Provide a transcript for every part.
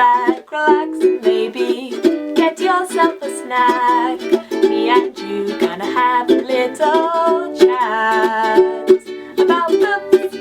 back, relax, and maybe get yourself a snack. Me and you gonna have a little chat about books.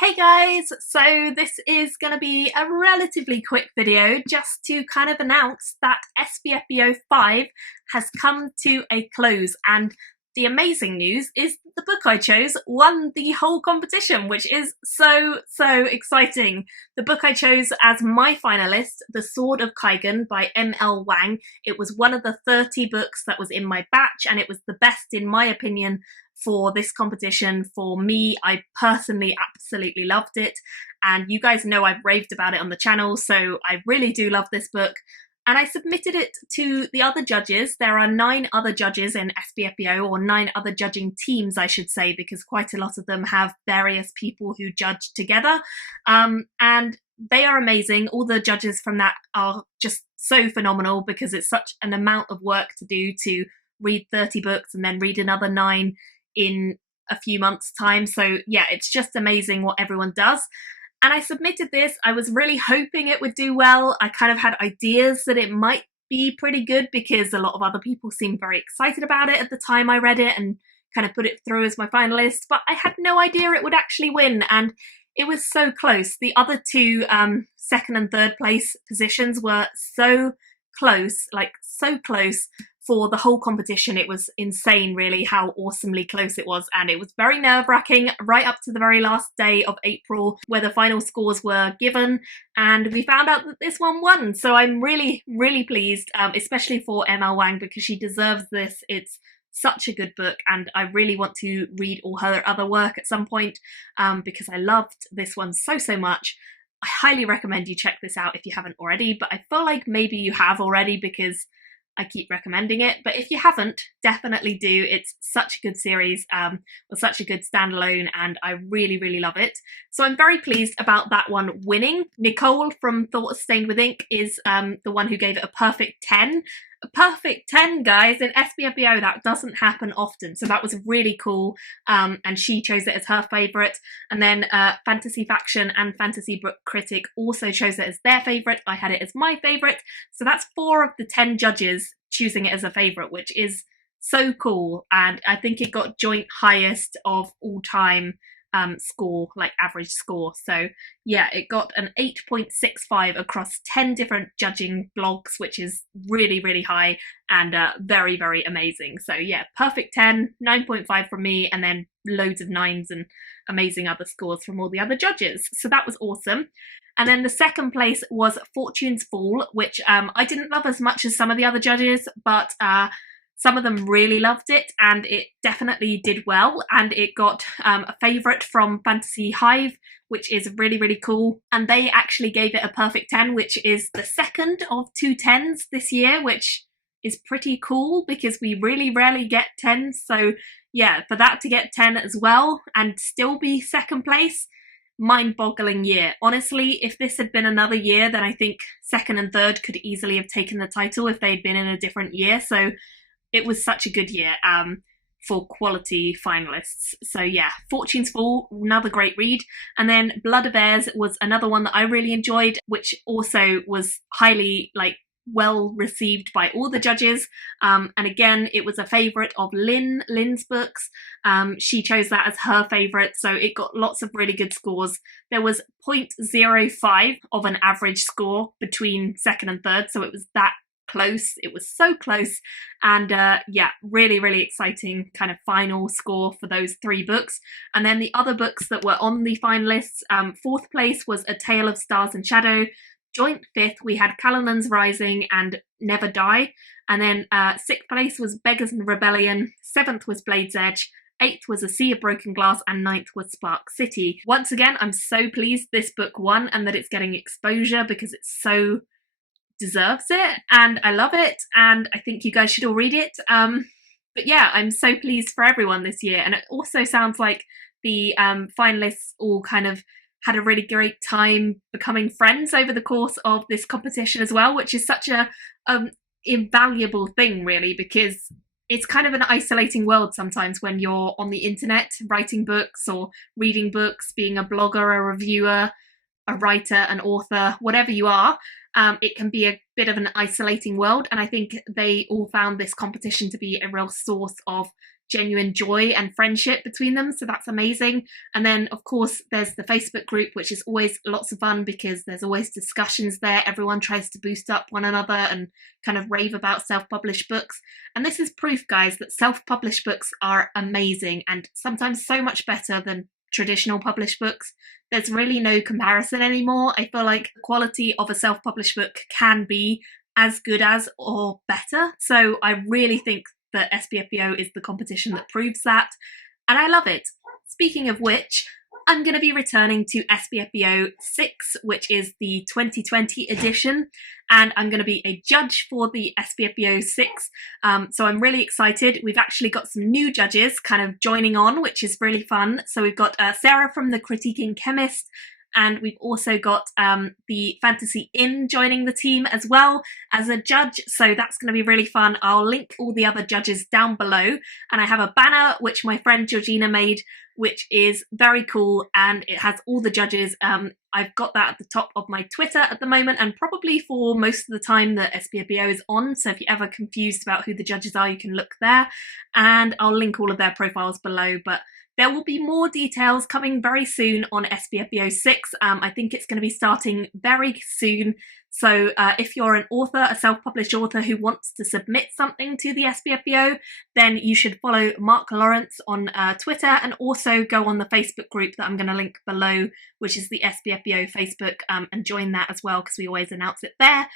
Hey guys, so this is going to be a relatively quick video just to kind of announce that SPFBO5 has come to a close, and the amazing news is the book I chose won the whole competition, which is so exciting. The book I chose as my finalist, The Sword of Kaigan by M.L. Wang. It was one of the 30 books that was in my batch, and it was the best, in my opinion, for this competition. For me, I personally absolutely loved it, and you guys know I've raved about it on the channel, so I really do love this book. And I submitted it to the other judges. There are 9 other judges in SPFBO, or 9 other judging teams, I should say, because quite a lot of them have various people who judge together. And they are amazing. All the judges from that are just so phenomenal, because it's such an amount of work to do to read 30 books and then read another 9 in a few months' time. So yeah, it's just amazing what everyone does. And I submitted this. I was really hoping it would do well. I kind of had ideas that it might be pretty good because a lot of other people seemed very excited about it at the time I read it and kind of put it through as my finalist. But I had no idea it would actually win, and it was so close. The other 2 second and third place positions were so close, like so close for the whole competition. It was insane, really, how awesomely close it was, and it was very nerve-wracking right up to the very last day of April, where the final scores were given, and we found out that this one won. So I'm really pleased, especially for M.L. Wang, because she deserves this. It's such a good book, and I really want to read all her other work at some point, because I loved this one so much. I highly recommend you check this out if you haven't already, but I feel like maybe you have already because I keep recommending it. But if you haven't, definitely do. It's such a good series, or such a good standalone, and I really love it. So I'm very pleased about that one winning. Nicole from Thoughts Stained with Ink is the one who gave it a perfect 10. A perfect 10, guys, in SPFBO. That doesn't happen often, so that was really cool, and she chose it as her favourite. And then Fantasy Faction and Fantasy Book Critic also chose it as their favourite. I had it as my favourite, so that's 4 of the 10 judges choosing it as a favourite, which is so cool. And I think it got joint highest of all time score, like average score. So yeah, it got an 8.65 across 10 different judging blogs, which is really high and very amazing. So yeah, perfect 10, 9.5 from me, and then loads of 9s and amazing other scores from all the other judges. So that was awesome. And then the second place was Fortune's Fall, which I didn't love as much as some of the other judges, but some of them really loved it, and it definitely did well, and it got a favourite from Fantasy Hive, which is really cool, and they actually gave it a perfect 10, which is the second of 2 10s this year, which is pretty cool because we really rarely get 10s. So yeah, for that to get 10 as well and still be second place, mind-boggling year. Honestly, if this had been another year, then I think second and third could easily have taken the title if they'd been in a different year. So it was such a good year for quality finalists. So yeah, Fortune's Fall, another great read. And then Blood of Heirs was another one that I really enjoyed, which also was highly well received by all the judges. And again, it was a favourite of Lynn's books. She chose that as her favourite, so it got lots of really good scores. There was 0.05 of an average score between second and third, so it was that close. It was so close, and yeah, really exciting kind of final score for those 3 books. And then the other books that were on the finalists, 4th place was A Tale of Stars and Shadow. Joint 5th we had Calenon's Rising and Never Die, and then 6th place was Beggars and Rebellion. 7th was Blade's Edge. 8th was A Sea of Broken Glass, and 9th was Spark City. Once again, I'm so pleased this book won and that it's getting exposure, because it's so deserves it, and I love it, and I think you guys should all read it. But yeah, I'm so pleased for everyone this year, and it also sounds like the finalists all kind of had a really great time becoming friends over the course of this competition as well, which is such a invaluable thing, really, because it's kind of an isolating world sometimes when you're on the internet writing books or reading books, being a blogger, a reviewer, a writer, an author, whatever you are, it can be a bit of an isolating world. And I think they all found this competition to be a real source of genuine joy and friendship between them. So that's amazing. And then, of course, there's the Facebook group, which is always lots of fun because there's always discussions there. Everyone tries to boost up one another and kind of rave about self-published books. And this is proof, guys, that self-published books are amazing and sometimes so much better than traditional published books. There's really no comparison anymore. I feel like the quality of a self-published book can be as good as or better. So I really think that SPFBO is the competition that proves that, and I love it. Speaking of which, I'm going to be returning to SPFBO6, which is the 2020 edition, and I'm going to be a judge for the SPFBO6, so I'm really excited. We've actually got some new judges kind of joining on, which is really fun. So we've got Sarah from the Critiquing Chemist, and we've also got the Fantasy Inn joining the team as well as a judge, so that's going to be really fun. I'll link all the other judges down below, and I have a banner which my friend Georgina made, which is very cool, and it has all the judges. I've got that at the top of my Twitter at the moment, and probably for most of the time that SPFBO is on, so if you're ever confused about who the judges are, you can look there, and I'll link all of their profiles below. But there will be more details coming very soon on SPFBO6. I think it's going to be starting very soon. So if you're an author, a self-published author who wants to submit something to the SPFBO, then you should follow Mark Lawrence on Twitter, and also go on the Facebook group that I'm going to link below, which is the SPFBO Facebook, and join that as well, because we always announce it there.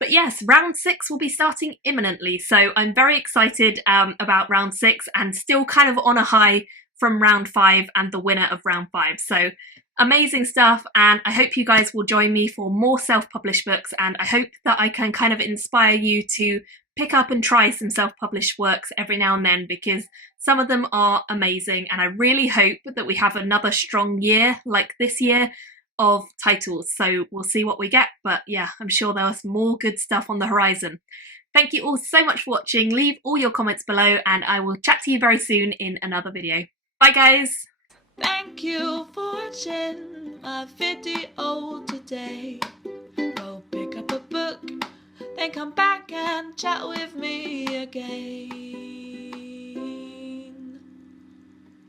But yes, round 6 will be starting imminently. So I'm very excited about round 6, and still kind of on a high from round 5 and the winner of round 5. So amazing stuff, and I hope you guys will join me for more self-published books, and I hope that I can kind of inspire you to pick up and try some self-published works every now and then, because some of them are amazing, and I really hope that we have another strong year like this year of titles. So we'll see what we get, but yeah, I'm sure there's more good stuff on the horizon. Thank you all so much for watching. Leave all your comments below, and I will chat to you very soon in another video. Bye guys! Thank you for watching my video today. Go pick up a book, then come back and chat with